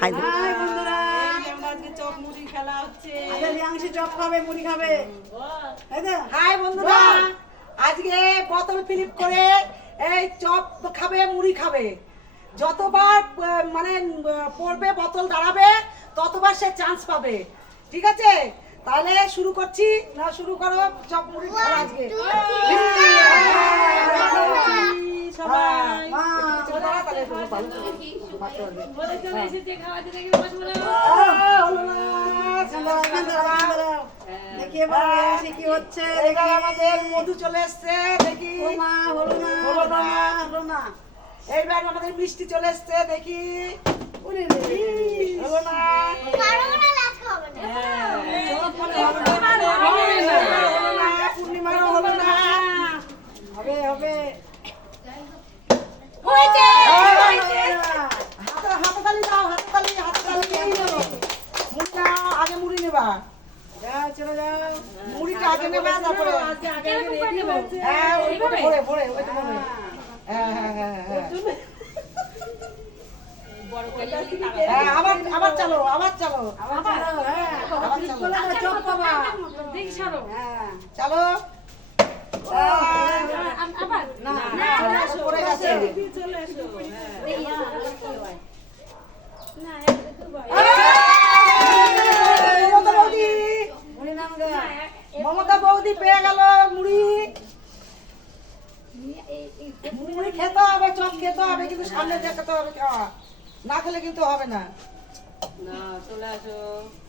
বন্ধুরা আজকে চপ মুড়ি খেলা হচ্ছে আজকে রিয়াংশি চপ খাবে মুড়ি খাবে হাই বন্ধুরা আজকে বোতল ফিলিপ করে এই চপ খাবে মুড়ি খাবে যতবার মানে পড়বে বোতল দাঁড়াবে ততবার সে চান্স পাবে ঠিক আছে তাহলে শুরু করছি না শুরু করো চপ মুড়ি আজকে সবাই কি হচ্ছে আমাদের মধু চলে এসছে দেখি হলো না। হলো না। হলো না। এইবার আমাদের মিষ্টি চলে এসছে দেখি হলো না, পূর্ণিমারও হলো না। হবে হবে। আগে মুড়ি নেবা চলে যাও মুড়িটা আগে নেবা তারপরে হ্যাঁ ওইটা ভরে ভরে ওইটা ভরে হ্যাঁ হ্যাঁ হ্যাঁ হ্যাঁ আবার আবার চালো আবার চালো। আবার হ্যাঁ। চালো। হ্যাঁ চালো। মমতা বৌদি পেয়ে গেল মুড়ি মুড়ি খেতে হবে, চপ খেতে হবে, কিন্তু সামনে দেখাতে হবে, না খেলে কিন্তু হবে না। আর একবার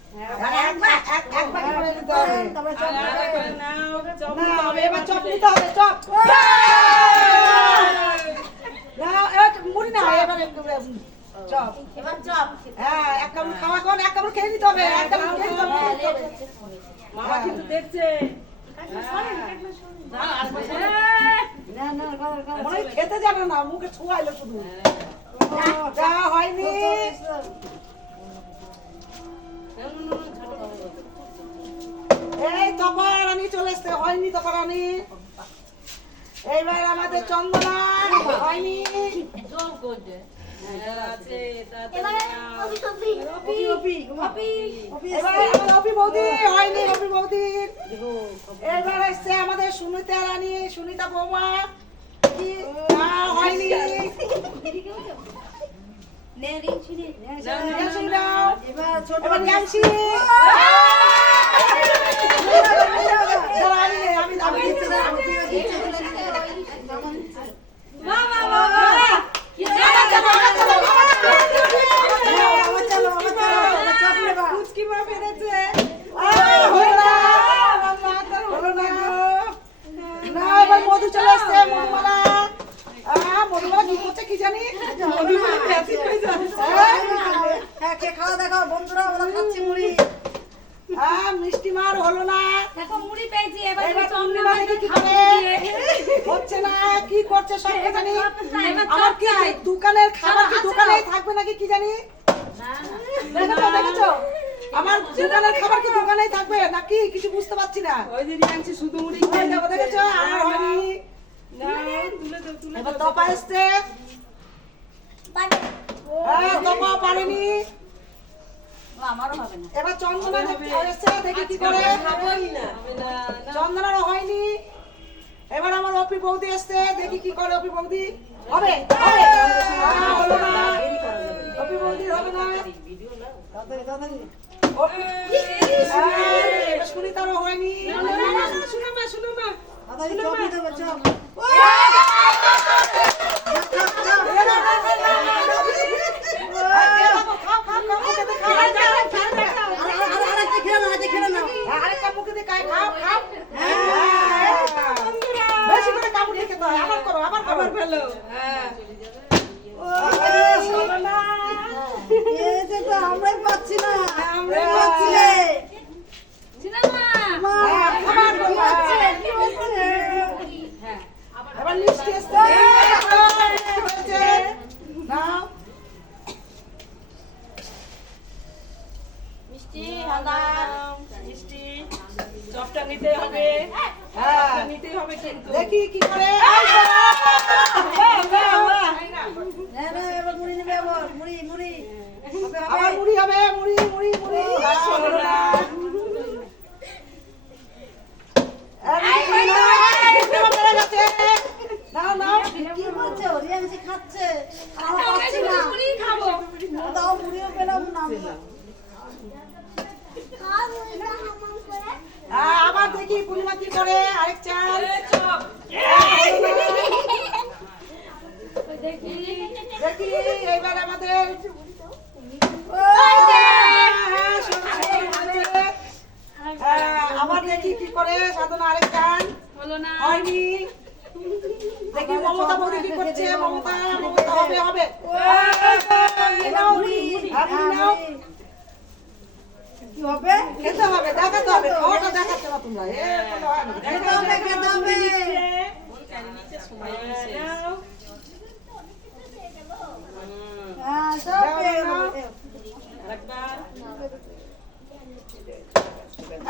হ্যাঁ এক কামড় খাওয়া কোন খেয়ে নিতে হবে এক। মনে হয় খেতে জানে না মুখে ছুয়াইলো শুধু হয়নি এই তপারানি চলে এসছে হয়নি তপারানি এইবার আমাদের চন্দনা হয়নি। অপি বৌদির এবার এসছে আমাদের সুনিতা রানী সুনিতা বৌমা। হয়নি। এবার ছোট এবার ন্যান্সি দাঁড়া, আমি আমি আমি দিচ্ছি, দাঁড়া, আমি দিচ্ছি। আবার চলো, আবার চলো, আবার চপ নেবা। পুচকি মা ফেলেছে আহ, হলো না, আমার মাথার হলো না গো। না, এবার মধু চলে এসছে, মধুমালা। আহ, মধুমালা কি করছে কি জানি? মধুমালা ফ্যাসি হয়ে যাচ্ছে। হ্যাঁ, কে খাওয়া দেখাও, বন্ধুরা, আমরা খাচ্ছি মুড়ি। আহ, মিষ্টি মার হলো না মুড়ি পেয়েছি এবার এবার চপ পূর্ণিমা দেখি কি করে হচ্ছে কি করছে সব কে জানি? আমার কি দোকানের খাবার কি দোকানেই থাকবে নাকি কি জানি? দেখেছ দেখেছ? আমার দোকানের খাবার কি দোকানেই থাকবে নাকি? কিছু বুঝতে পারছি না। ওই যে রিয়াংশি শুধু মুড়ি। ওই দেখো দেখেছ? আর হয়নি। এবার তপা এসছে। হ্যাঁ তপা পারেনি। এবার চন্দনা এসছে দেখি কি করে? চন্দনারও হয়নি। অপি বৌদি এসছে দেখি কি করে অপি বৌদি। হবে হবে। না। অপি হবে না হ্যাঁ, হয়নি। হ্যাঁ, আরেকটা মুখে দিয়ে খাও, খাও, খাও। হ্যাঁ, বেশি করে কামড় দিয়ে খেতে হয়। আবার করো, আবার করো। হলো না। এই যে তো আমরাই পাচ্ছি না, আমরাই পাচ্ছি রে। মা, হ্যাঁ, আবার কি হচ্ছে? হ্যাঁ। এবার মিষ্টি এসছে। নিতে হবে। হ্যাঁ। নিতে হবে কিন্তু। দেখি কি করে। না, না, এবার মুড়ি আবার। হবে। নাও, নাও। কি বলছো? খাচ্ছে। না। দাও, মুড়িও পেলাম না। দেখি পূর্ণিমা কি করে? আরেক চাল। চপ। দেখি এইবার আমাদের আবার দেখি কি করে সাধনা আরেক চাল। হলো না। হয়নি। দেখি মমতা বৌদি কি করছে? মমতা মমতা হবে হবে। কি হবে? খেতে হবে দেখাতে হবে। খাওয়াটা দেখাতে হবে তোমরা এ কোনো হয় না। খেতে হবে, খেতে হবে। নাও। হ্যাঁ, সব পেয়ে নাও, গেলো। আরেকবার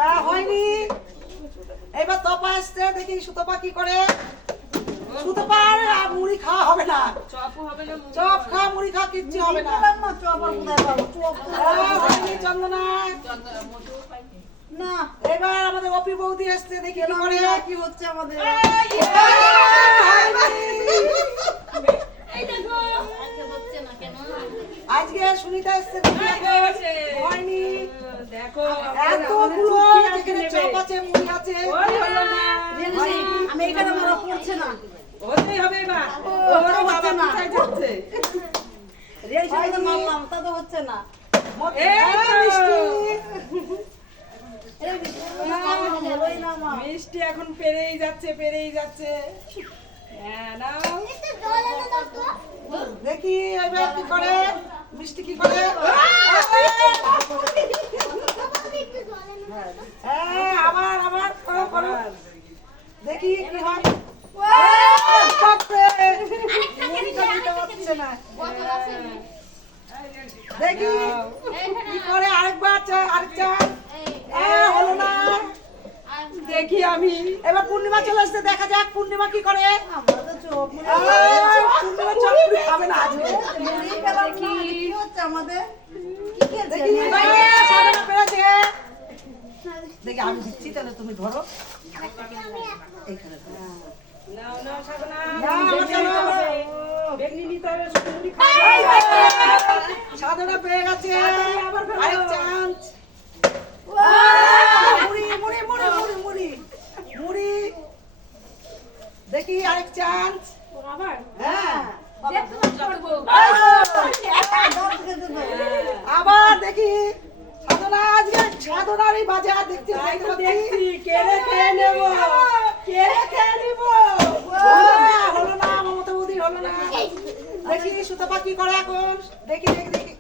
আহ, হয়নি এবার তপা আসছে দেখি সুতপা কি করে সুতপা আর মুড়ি খাওয়া হবে না চপও হবে না মুড়ি চপ খা মুড়ি খা কিচ্ছু হবে না পেলাম না, চপ আর কোথায় পাবো? চপ তো আহ, হয়নি চন্দনা না। অপি বৌদি আসছে দেখি কি পেলাম কি হচ্ছে আমাদের? আজকে সুনিতা এসছে দেখি হয়নি দেখো এতগুলো যেখানে চপ আছে মুড়ি আছে ওই হলো না রিয়াংশি, আমি এখানে মারা পড়ছে না হতেই হবে এবার ও, বাবা না। কোথায় যাচ্ছে রিয়াংশিকে তো মারলাম, তা তো হচ্ছে না। এই মিষ্টি এই আমার হলোই না আমার। মিষ্টি এখন পেরেই যাচ্ছে পেরেই যাচ্ছে। হ্যাঁ নাও। দেখি এবার কি করে? মিষ্টি কি করে? হ্যাঁ আবার আবার করো করো। দেখি কি হয়। দেখি কি করে আরেকবার আরেক চাল হলো না দেখি আমি এবার পূর্ণিমা চলে আসছে দেখা যাক পূর্ণিমা কি করে আমরা তো চপ পূর্ণিমা চপ খাবে না আজকে মুড়ি পেলাম না। কি হচ্ছে আমাদের? কি খেয়েছে? দেখি আমি দিচ্ছি তাহলে তুমি ধরো এইখানে নাও নাও সাধনা পেয়ে গেছে আবার ফেলো। আরেক চান্স মুড়ি মুড়ি মুড়ি মুড়ি মুড়ি মুড়ি দেখি আরেক চান্স আবার হ্যাঁ দাও, খেতে দাও। আবার দেখি সাধনা আজকে সাধনার এই বাজার দেখতে তাই তো দেখতে দেখছি কেড়ে খেয়ে নেব কেড়ে খেয়ে নিবো হলো না, হলো না মমতা বৌদি হলো না দেখি সুতপা কি করে এখন দেখি দেখি দেখি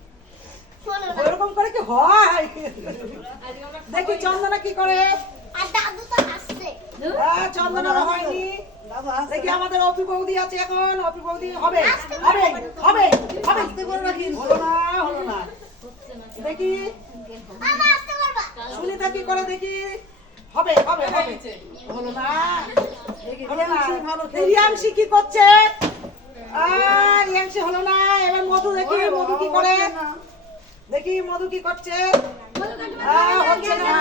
ওরকম করে কি হয়। দেখি চন্দনা কি করে? হ্যাঁ চন্দনারও হয়নি। দেখি আমাদের অপি বৌদি আছে এখন। অপি বৌদি হবে। হবে হবে হবে। হলো না হলো না। দেখি। সুনিতা কি করে দেখি? হবে হবে হবে। হলো না। হলো না। রিয়াংশি ভালো খেলছে। রিয়াংশি কি করছে? আহ, রিয়াংশি হলো না। এবার মধু দেখি মধু কি করে? না। দেখি মধু কি করছে? হচ্ছে না।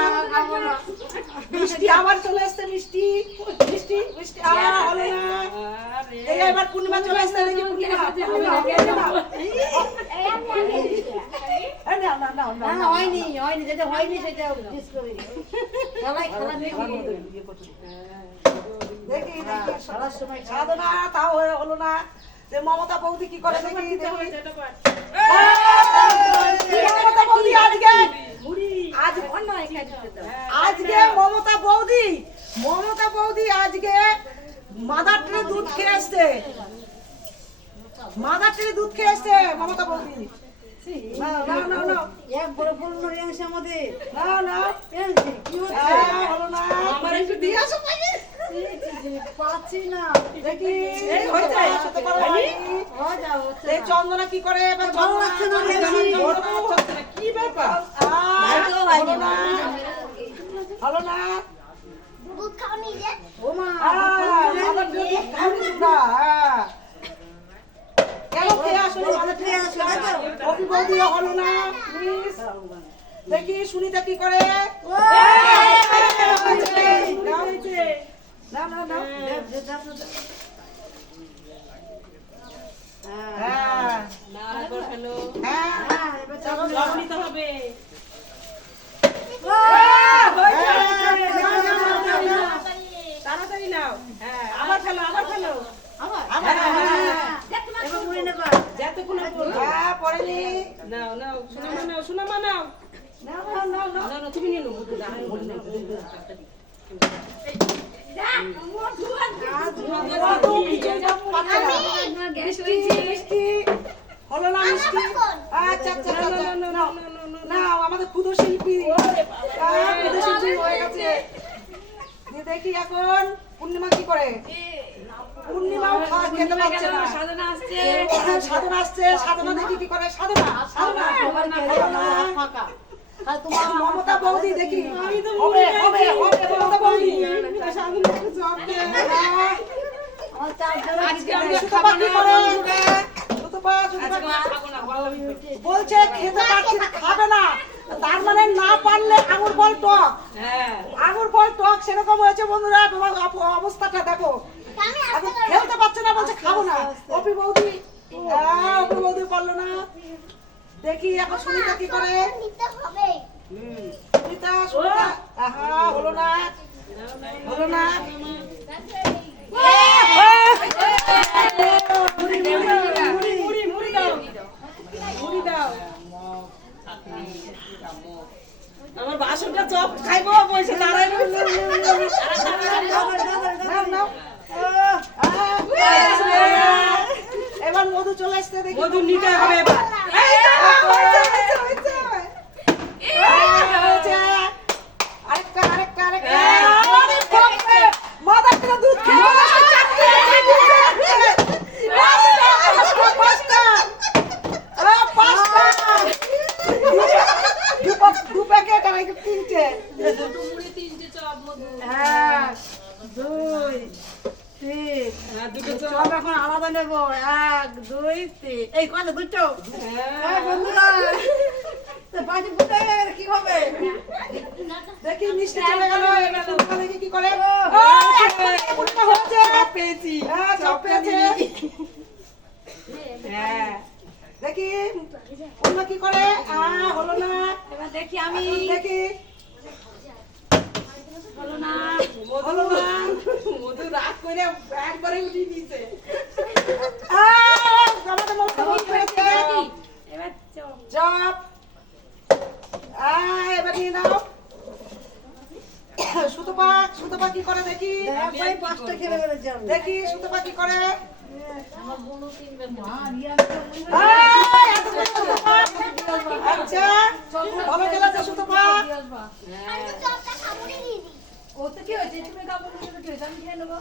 মিষ্টি আবার চলে আসছে মিষ্টি। মিষ্টি মিষ্টি আহ, হলো না। এই এবার পূর্ণিমা চলে আসছে দেখি পূর্ণিমা। না, হয়নি, হয়নি, যেটা হয়নি সেটা খেলা দেখি হ্যাঁ, দেখি সময় সাধনা তাও হলো না। যে মমতা বৌদি কি করে দেখি দেখি এটা কর। এই, মমতা বৌদি আজকে মুড়ি আজ আজকে মমতা বৌদি মমতা বৌদি আজকে মাদার ট্রি দুধ খেয়ে আসছে মাদার ট্রি দুধ খেয়ে আসছে মমতা বৌদি না না না না এক বড় পূর্ণ রিয়াংশি আমাদের। না না রিয়াংশি, কি হচ্ছে? আহ, হলো না আমার একটু দিয়ে আসো পাইয়ে ছি, ছি, ছি, পাচ্ছি না। দেখি এই হয়েছে? সাথে পারো হয়নি? হয়ে যাও, হচ্ছে এই না। চন্দনা কি করে কি ব্যাপার? ভালো হলো না। হ্যাঁ। কেন খেয়ে আসলে হলো না দেখি সুনিতা কি করে। হ্যাঁ, হ্যাঁ না, আরেকবার ফেলো। হ্যাঁ হ্যাঁ, এবার চাপ দাও। জল নিতে হবে। হ্যাঁ, হয়েছে, হ্যাঁ, হয়েছে। নাও, নাও, নাও, নাও, নাও। তাড়াতাড়ি নাও। হ্যাঁ, আবার ফেলো, আবার ফেলো। আবার? আবার, হ্যাঁ, হ্যাঁ, হ্যাঁ। এবার মুড়ি নেবা। যতক্ষণ পড়বে। হ্যাঁ পড়েনি নাও, নাও, সোনামা নাও, সোনামা নাও। নাও নাও নাও নাও নাও, নাও, তুমি নিয়ে নাও, বুদ্ধু, দাঁড়াও, বুদ্ধু, নাও, বুদ্ধু, তাড়াতাড়ি। মধু কিছু পাচ্ছে না। মিষ্টি মিষ্টি হলো না মিষ্টি আচ্ছা আচ্ছা না, আচ্ছা না, না, নাও না, না, না, না। নাও আমাদের ক্ষুদ্র শিল্পী শিল্পী হয়ে গেছে দিয়ে দেখি এখন পূর্ণিমা কি করে পূর্ণিমাও খাওয়া খেতে পারছে না সাধনা আসছে। হ্যাঁ, সাধনা আসছে সাধনা দেখি কি করে সাধনা সাধনা ফাঁকা। তোমার মমতা বৌদি দেখি আমি তো হবে হবে হবে মমতা বৌদি। জব দে। আমার খাব। বলছে খেতে পারছি না খাবে না। তার মানে না পারলে আঙুর বল টক। হ্যাঁ। আঙুর বল টক সেরকম হয়েছে বন্ধুরা। অবস্থাটা দেখো। খেলতে পারছে না বলছে খাব না। অপি বৌদি অপি বৌদি পারল না। দেখি এখন সুনিতা কি করে? সুনিতা সুনিতা। আহা হলো না। হলো না মুড়ি, মুড়ি, মুড়ি দাও। মুড়ি দাও। আমার বাসনটা চপ খাইবো বসে দাঁড়াই রইছে। নাও নাও আহ, এবার মধু চলে আসতে দেখি মধু নিতে হবে এবার এই তো, হয়েছে, হয়েছে, হয়েছে। হ্যাঁ, হয়েছে। আরেকটা, আরেকটা, আরেকটা। আরে বাপরে, মাদার থেকে দুধ খেয়ে মনে হচ্ছে চারটে, চারটে, চারটে। পাঁচটা, পাঁচটা, পাঁচটা। আহ, পাঁচটা। দু পা- দু প্যাকেট আর এই তিনটে। হ্যাঁ, দুই, তিন। হ্যাঁ, দুটো চপ। সব এখন আলাদা নেব এক দুই তিন এই কত দুটো হ্যাঁ। এই বন্ধুরা তো বাড়ি ফুটে গেলে কি হবে দেখি মিষ্টি চলে গেল এবার সুতপা দেখি কি করে ও, হয়েছে। একটা পরীক্ষা হয়েছে চপ পেয়েছি হ্যাঁ চপ পেয়েছে হ্যাঁ দেখি অন্য কি করে আ হলো না এবার দেখি আমি। দেখি। হলো না। হলো না। মধু রাগ করে একবারে উঠিয়ে দিয়েছে। আ আমাদের মতো বল পেয়েছে এবার চপ। এবার নিয়ে নাও। সুতপা সুতপা কি করে দেখি দেখি সুতপা কি করে। আচ্ছা ভালো খেলেছে সুতপা ওতে কি হয়েছে তুমি কাপড় কি হয়েছে আমি খেয়ে নেব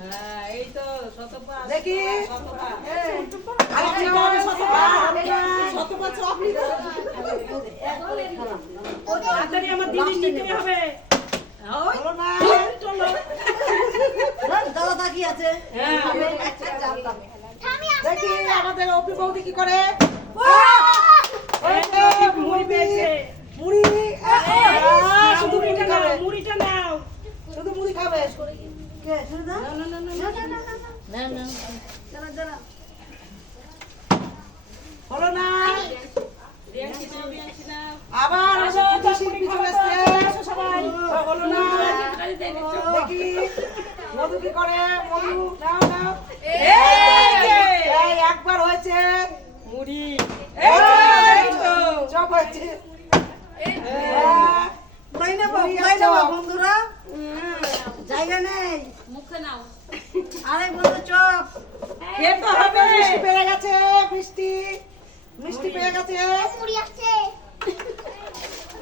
হ্যাঁ এই তো দেখি আমার দিদি নিতে হবে দাদা তাকিয়ে আছে। হ্যাঁ। দেখি আমাদের অপি বৌদি কি করে? মুড়ি পেয়েছে। মুড়ি আহ, আহ, শুধু মুড়ি খাবে। মুড়িটা নাও। শুধু মুড়ি খাবে। কে শুনে দাও? না না না না না না দাঁড়া দাঁড়া হলো না রিয়াঙ্কি নাও রিয়াঙ্কি নাও আবার আসো, শিল্পী চলে হলো না। দেখি মধু কি করে? মধু নাও নাও। একবার হয়েছে। মুড়ি। এই এই তো। চপ হয়েছে। হ্যাঁ। মুড়ি। বন্ধুরা। জায়গা নেই। মুখে নাও। আরে বন্ধু চপ। খেতে হবে। মিষ্টি পেয়ে গেছে মিষ্টি। মিষ্টি পেয়ে গেছে। এ আমার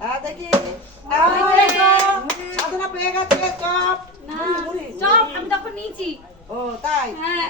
দেখি। গেছে চপ। চপ আমি তখন নিয়েছি। ও তাই? হ্যাঁ।